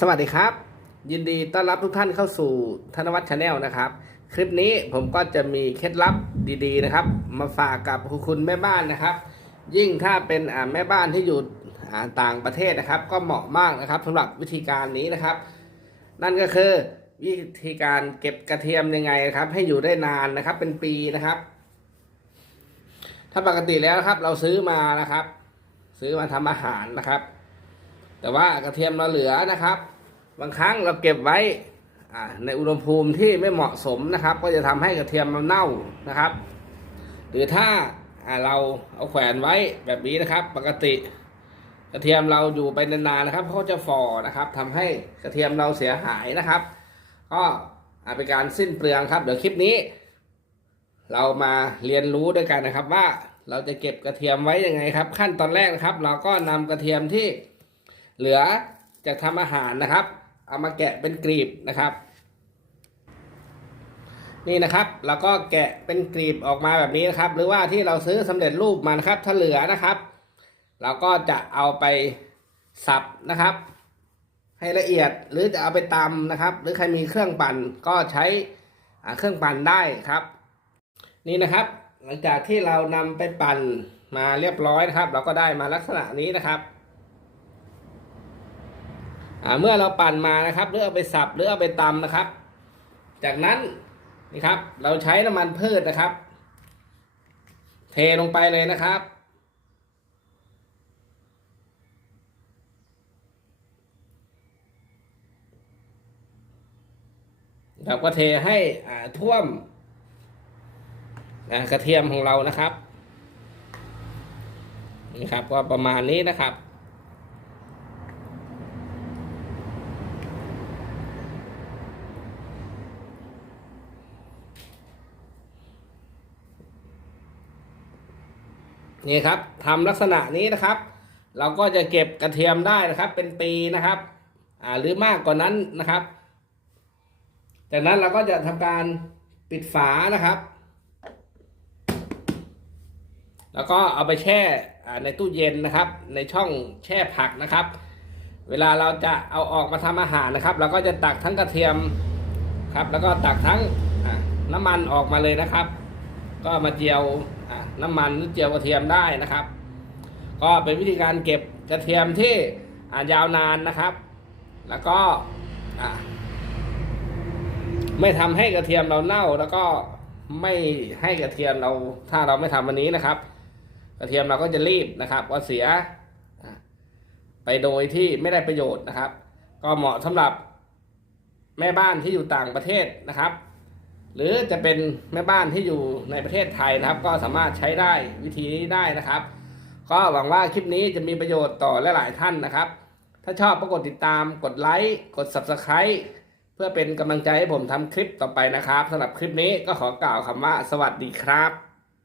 สวัสดีครับ ยินดีต้อนรับทุกท่านเข้าสู่ธนวัฒน์ชาแนลนะครับ คลิปนี้ผมก็จะมีเคล็ดลับดีๆนะครับ มาฝากกับคุณแม่บ้านนะครับ ยิ่งถ้าเป็นแม่บ้านที่อยู่ต่างประเทศนะครับ ก็เหมาะมากนะครับสำหรับวิธีการนี้นะครับ นั่นก็คือวิธีการเก็บกระเทียมยังไงครับ ให้อยู่ได้นานนะครับ เป็นปีนะครับ ถ้าปกติแล้วนะครับ เราซื้อมานะครับ ซื้อมาทำอาหารนะครับ แต่ว่ากระเทียมเราเหลือนะครับ บางครั้งเราเก็บไว้ในอุณหภูมิที่ไม่เหมาะสมนะครับ ก็จะทำให้กระเทียมมันเน่านะครับ หรือถ้าเราเอาแขวนไว้แบบนี้นะครับ ปกติกระเทียมเราอยู่ไปนานๆนะครับเขาจะฝ่อนะครับทำให้กระเทียมเราเสียหายนะครับ ก็เป็นการสิ้นเปลืองครับ เดี๋ยวคลิปนี้ เรามาเรียนรู้ด้วยกันนะครับว่าเราจะเก็บกระเทียมไว้ยังไงครับ ขั้นตอนแรกนะครับ เราก็นำกระเทียมที่ เหลือจากทำอาหารนะครับ เอามาแกะเป็นกรีบนะครับ นี่นะครับเราก็แกะเป็นกรีบออกมาแบบนี้นะครับ หรือว่าที่เราซื้อสำเร็จรูปมานะครับ ถ้าเหลือนะครับ เราก็จะเอาไปสับนะครับ ให้ละเอียดหรือจะเอาไปตำนะครับ หรือใครมีเครื่องปั่นก็ใช้เครื่องปั่นได้ครับ นี่นะครับ หลังจากที่เรานำไปปั่นมาเรียบร้อยนะครับ เราก็ได้มาลักษณะนี้นะครับ เมื่อเราปั่นมานะครับ หรือเอาไปสับหรือเอาไปตำนะครับ จากนั้นนี่ครับ เราใช้น้ำมันพืชนะครับ เทลงไปเลยนะครับเราก็เทให้อ่าท่วมกระเทียมของเรานะครับนี่ครับก็ประมาณนี้นะครับ นี่ครับทำลักษณะนี้นะครับ เราก็จะเก็บกระเทียมได้นะครับ เป็นปีนะครับ อ่าหรือมากกว่านั้นนะครับ จากนั้นเราก็จะทำการปิดฝานะครับ แล้วก็เอาไปแช่ในตู้เย็นนะครับ ในช่องแช่ผักนะครับ เวลาเราจะเอาออกมาทำอาหารนะครับ เราก็จะตักทั้งกระเทียมครับ แล้วก็ตักทั้งน้ำมันออกมาเลยนะครับ ก็มาเจียวน้ำมันหรือเจียวกระเทียมได้นะครับ ก็เป็นวิธีการเก็บกระเทียมที่อายาวนานนะครับ แล้วก็ไม่ทำให้กระเทียมเราเน่า แล้วก็ไม่ให้กระเทียมเราถ้าเราไม่ทำวันนี้นะครับ กระเทียมเราก็จะรีบนะครับก็เสียไปโดยที่ไม่ได้ประโยชน์นะครับ ก็เหมาะสำหรับแม่บ้านที่อยู่ต่างประเทศนะครับ หรือจะเป็นแม่บ้านที่อยู่ในประเทศไทยนะครับ ก็สามารถใช้ได้วิธีนี้ได้นะครับ ก็หวังว่าคลิปนี้จะมีประโยชน์ต่อหลายๆท่านนะครับ ถ้าชอบก็กดติดตามกดไลค์กด Subscribe เพื่อเป็นกำลังใจให้ผมทำคลิปต่อไปนะครับสำหรับคลิปนี้ก็ขอกล่าวคำว่าสวัสดีครับ